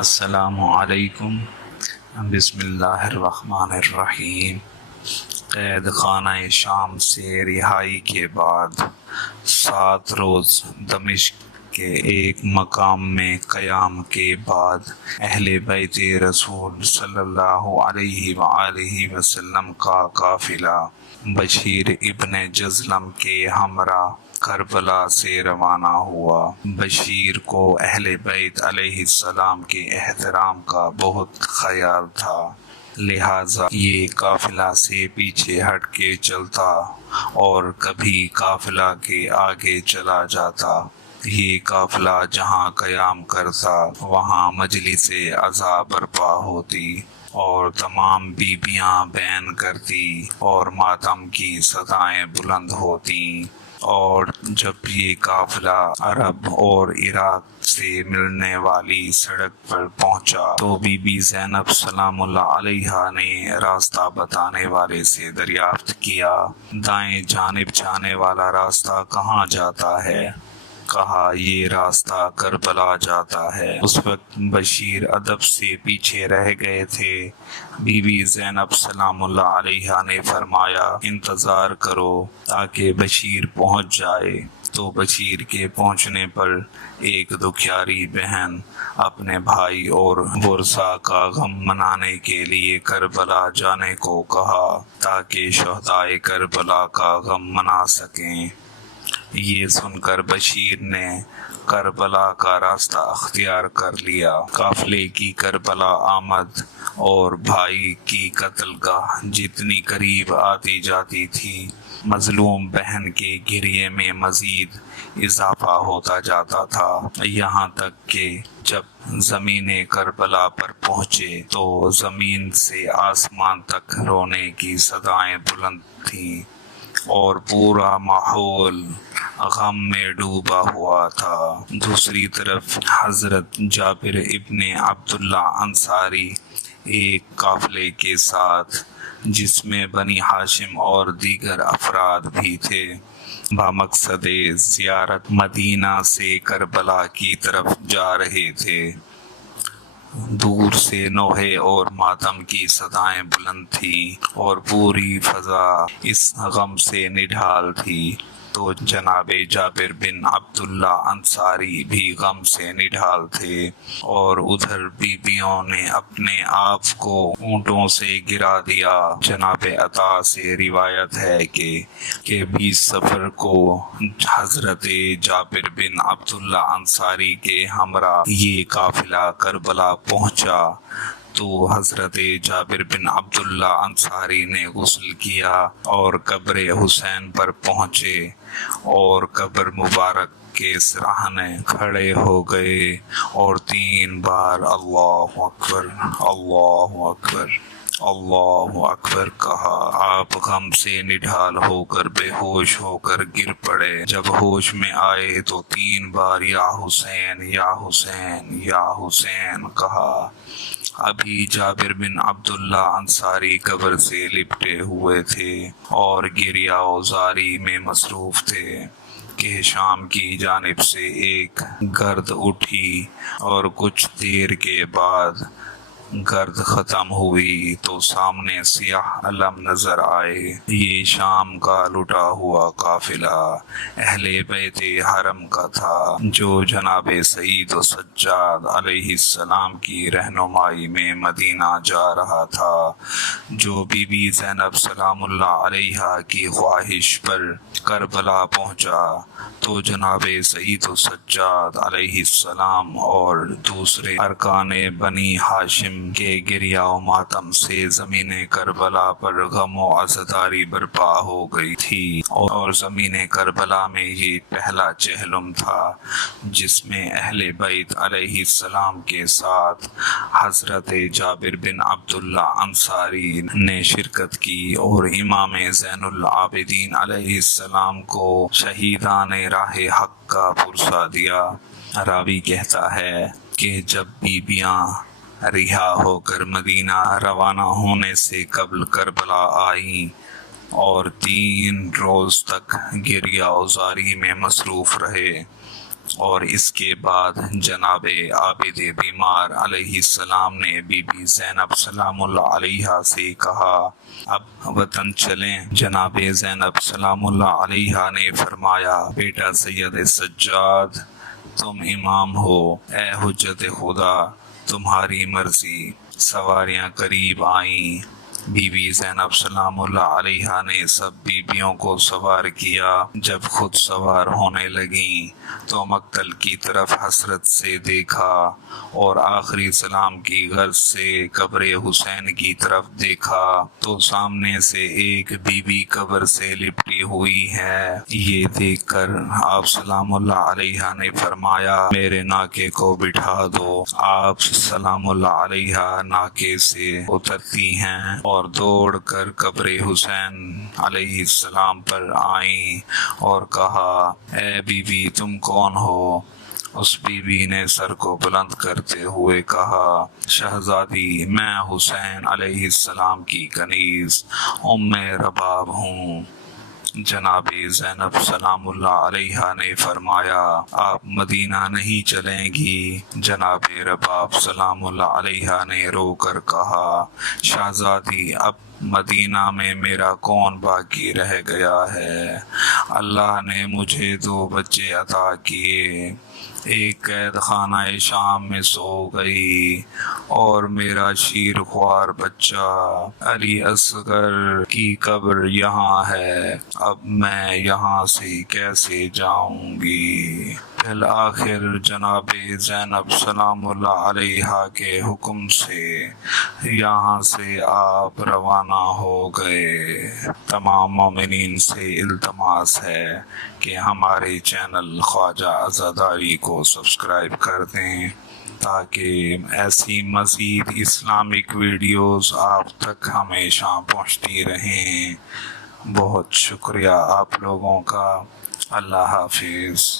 السلام علیکم۔ بسم اللہ الرحمن الرحیم۔ قید خانہ شام سے رہائی کے بعد 7 روز دمشق کے ایک مقام میں قیام کے بعد اہل بیت رسول صلی اللہ علیہ وآلہ وسلم کا قافلہ بشیر ابن جزلم کے ہمراہ کربلا سے روانہ ہوا۔ بشیر کو اہل بیت علیہ السلام کے احترام کا بہت خیال تھا، لہٰذا یہ قافلہ سے پیچھے ہٹ کے چلتا اور کبھی قافلہ کے آگے چلا جاتا۔ یہ قافلہ جہاں قیام کرتا وہاں مجلس عزا برپا ہوتی اور تمام بیبیاں بین کرتی اور ماتم کی صدائیں بلند ہوتی، اور جب یہ قافلہ عرب اور عراق سے ملنے والی سڑک پر پہنچا تو بی بی زینب سلام اللہ علیہا نے راستہ بتانے والے سے دریافت کیا، دائیں جانب جانے والا راستہ کہاں جاتا ہے؟ کہا، یہ راستہ کربلا جاتا ہے۔ اس وقت بشیر ادب سے پیچھے رہ گئے تھے۔ بی بی زینب سلام اللہ علیہا نے فرمایا، انتظار کرو تاکہ بشیر پہنچ جائے۔ تو بشیر کے پہنچنے پر ایک دکھیاری بہن اپنے بھائی اور ورثا کا غم منانے کے لیے کربلا جانے کو کہا تاکہ شہدائے کربلا کا غم منا سکیں۔ یہ سن کر بشیر نے کربلا کا راستہ اختیار کر لیا۔ قافلے کی کربلا آمد اور بھائی کی قتل گاہ جتنی قریب آتی جاتی تھی، مظلوم بہن کے گریے میں مزید اضافہ ہوتا جاتا تھا، یہاں تک کہ جب زمین کربلا پر پہنچے تو زمین سے آسمان تک رونے کی صدائیں بلند تھیں اور پورا ماحول غم میں ڈوبا ہوا تھا۔ دوسری طرف حضرت جابر ابن عبداللہ انصاری ایک قافلے کے ساتھ، جس میں بنی ہاشم اور دیگر افراد بھی تھے، بمقصد زیارت مدینہ سے کربلا کی طرف جا رہے تھے۔ دور سے نوحے اور ماتم کی صدائیں بلند تھیں اور پوری فضا اس غم سے نڈھال تھی، تو جناب جابر بن عبداللہ انصاری بھی غم سے نڈھال تھے، اور ادھر بیبیوں نے اپنے آپ کو اونٹوں سے گرا دیا۔ جناب عطا سے روایت ہے کہ 20 صفر کو حضرت جابر بن عبداللہ انصاری کے ہمراہ یہ قافلہ کربلا پہنچا تو حضرت جابر بن عبداللہ انصاری نے غسل کیا اور قبر حسین پر پہنچے اور قبر مبارک کے سراہنے کھڑے ہو گئے اور 3 بار اللہ اکبر اللہ اکبر اللہ اکبر کہا۔ آپ غم سے نڈھال ہو کر بے ہوش ہو کر گر پڑے۔ جب ہوش میں آئے تو 3 بار یا حسین یا حسین یا حسین کہا۔ ابھی جابر بن عبداللہ انصاری قبر سے لپٹے ہوئے تھے اور گریہ وزاری میں مصروف تھے کہ شام کی جانب سے ایک گرد اٹھی اور کچھ دیر کے بعد گرد ختم ہوئی تو سامنے سیاہ علم نظر آئے۔ یہ شام کا لٹا ہوا قافلہ اہل بیت حرم کا تھا، جو جناب سعید و سجاد علیہ السلام کی رہنمائی میں مدینہ جا رہا تھا۔ جو بی بی زینب سلام اللہ علیہا کی خواہش پر کربلا پہنچا تو جناب سعید و سجاد علیہ السلام اور دوسرے ارکان بنی ہاشم کے گریہ و ماتم سے زمین کربلا پر غم و عزاداری برپا ہو گئی تھی، اور زمین کربلا میں یہ پہلا چہلم تھا جس میں اہل بیت علیہ السلام کے ساتھ حضرت جابر بن عبداللہ انصاری نے شرکت کی اور امام زین العابدین علیہ السلام کو شہیدان راہ حق کا پرسہ دیا۔ راوی کہتا ہے کہ جب بیبیاں رہا ہو کر مدینہ روانہ ہونے سے قبل کربلا آئیں اور 3 روز تک گریہ وزاری میں مصروف رہے اور اس کے بعد جناب عابد بیمار علیہ السلام نے بی بی زینب سلام اللہ علیہا سے کہا اب وطن چلیں۔ جناب زینب سلام اللہ علیہا نے فرمایا بیٹا سید سجاد تم امام ہو، اے حجت خدا تمہاری مرضی۔ سواریاں قریب آئیں، بی بی زینب سلام اللہ علیہا نے سب بیویوں کو سوار کیا۔ جب خود سوار ہونے لگیں تو مقتل کی طرف حسرت سے دیکھا اور آخری سلام کی غرض سے قبر حسین کی طرف دیکھا تو سامنے سے ایک بی بی قبر سے لپٹی ہوئی ہے۔ یہ دیکھ کر آپ سلام اللہ علیہا نے فرمایا میرے ناکے کو بٹھا دو۔ آپ سلام اللہ علیہا ناکے سے اترتی ہیں اور دوڑ کر قبر حسین علیہ السلام پر آئیں اور کہا اے بی بی تم کون ہو؟ اس بی بی نے سر کو بلند کرتے ہوئے کہا شہزادی میں حسین علیہ السلام کی کنیز ام رباب ہوں۔ جناب زینب سلام اللہ علیہا نے فرمایا آپ مدینہ نہیں چلیں گی؟ جناب رباب سلام اللہ علیہا نے رو کر کہا شہزادی اب مدینہ میں میرا کون باقی رہ گیا ہے؟ اللہ نے مجھے 2 بچے عطا کیے، ایک قید خانہ شام میں سو گئی اور میرا شیر خوار بچہ علی اصغر کی قبر یہاں ہے، اب میں یہاں سے کیسے جاؤں گی؟ بالآخر جناب زینب سلام اللہ علیہا کے حکم سے یہاں سے آپ روانہ ہو گئے۔ تمام مومنین سے التماس ہے کہ ہمارے چینل خواجہ عزاداری کو سبسکرائب کر دیں تاکہ ایسی مزید اسلامک ویڈیوز آپ تک ہمیشہ پہنچتی رہیں۔ بہت شکریہ آپ لوگوں کا۔ اللہ حافظ۔